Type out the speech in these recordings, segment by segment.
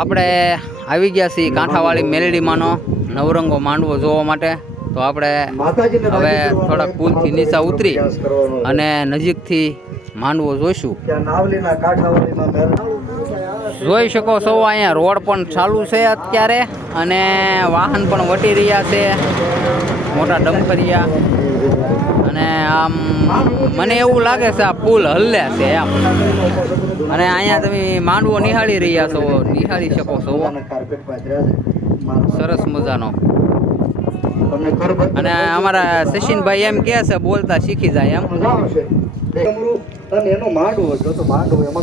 આપણે આવી ગયા છીએ કાંઠાવાળી મેલડીમાંનો નવરંગો માંડવો જોવા માટે. તો આપણે હવે થોડાક પુલથી નીચે ઉતરી અને નજીકથી માંડવો જોઈશું. જોઈ શકો છો અહીંયા રોડ પણ ચાલુ છે અત્યારે અને વાહન પણ વટી રહ્યા છે, મોટા ડમ્પરિયા. અને આમ મને એવું લાગે છે આ પુલ હલ્લે છે એમ. અને અહીંયા તમે માંડવો નિહાળી રહ્યા છો, નિહાળી શકો છો, સરસ મજાનો. અને અમારા સચિનભાઈ એમ કહે છે બોલતા શીખી જાય એમ.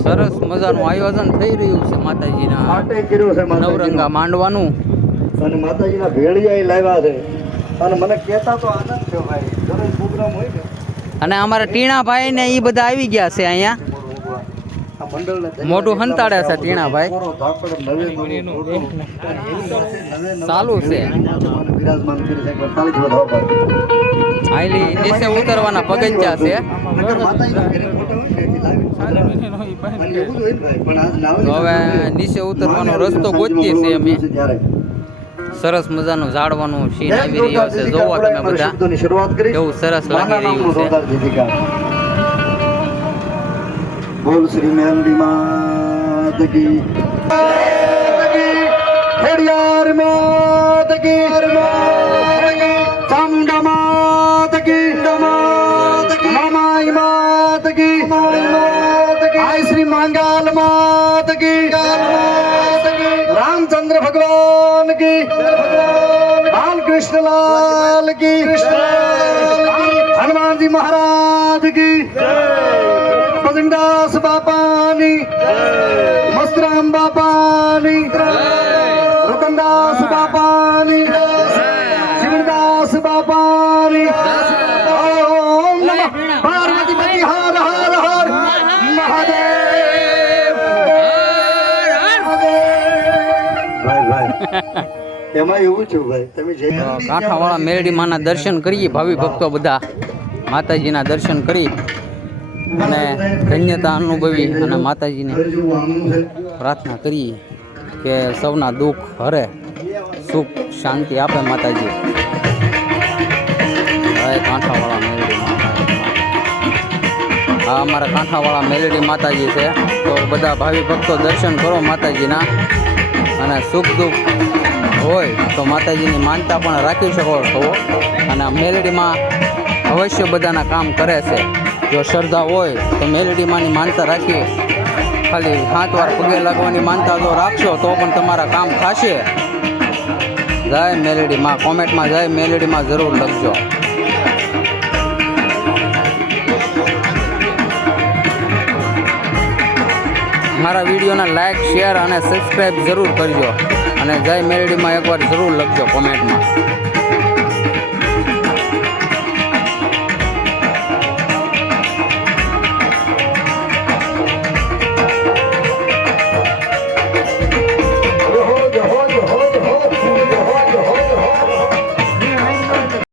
સરસ મજાનું આયોજન થઈ રહ્યું છે માતાજીના નવરંગા માંડવાનું. અને માતાજીના ભેળિયા લાવ્યા છે અને મને કહેતા તો આનંદ થયો ભાઈ, દરેક પ્રોગ્રામ હોય ને. અને અમારા ટીણાભાઈ ને એ બધા આવી ગયા છે અહીંયા, મોટું હંતાડે છે ટીણાભાઈ. ચાલુ છે આઈલી નીચે ઉતરવાના પગથિયા છે. હવે નીચે ઉતરવાનો રસ્તો ગોતીએ છીએ અમે. સરસ મજાનું ઝાડવાનું સીન આવી રહ્યો છે, જોવો તમે બધા, એવું સરસ લાગી રહ્યું છે. બોલ શ્રી મેલડી માત કી, ખેડિયાર માત કી, ચામુંડા માત કી, મામાઈ માત કી, આય શ્રી માંગાલ માત કી, रामचंद्र भगवान की, बाल कृष्ण लाल की, हनुमान जी महाराज की, भजनदास बापानी, मस्तराम बापानी, रतनदास बापानी, शिवदास बापानी. ओम नमः पार्वती पति हर हर हर महादेव. એમાં એવું છે ભાઈ, તમે જે કાંઠાવાળા મેલડી માના દર્શન કરીએ, ભાવિ ભક્તો બધા માતાજીના દર્શન કરી અને ધન્યતા અનુભવી અને માતાજીને પ્રાર્થના કરીએ કે સૌના દુઃખ હરે, સુખ શાંતિ આપે માતાજી. કાંઠાવાળા મેલડી માતા, આ અમારા કાંઠાવાળા મેલડી માતાજી છે. તો બધા ભાવિ ભક્તો દર્શન કરો માતાજીના, અને સુખ દુઃખ હોય તો માતાજીની માનતા પણ રાખી શકો છો. અને મેલડીમાં અવશ્ય બધાના કામ કરે છે. જો શ્રદ્ધા હોય તો મેલડીમાંની માનતા રાખી, ખાલી 7 વાર પગે લાગવાની માનતા જો રાખશો તો પણ તમારા કામ થશે. જય મેલડીમાં, કોમેન્ટમાં જય મેલડીમાં જરૂર લખજો. મારા વિડીયોને લાઈક, શેર અને સબસ્ક્રાઈબ જરૂર કરજો. અને જય મેલડીમાં એકવાર જરૂર લખજો કોમેન્ટમાં.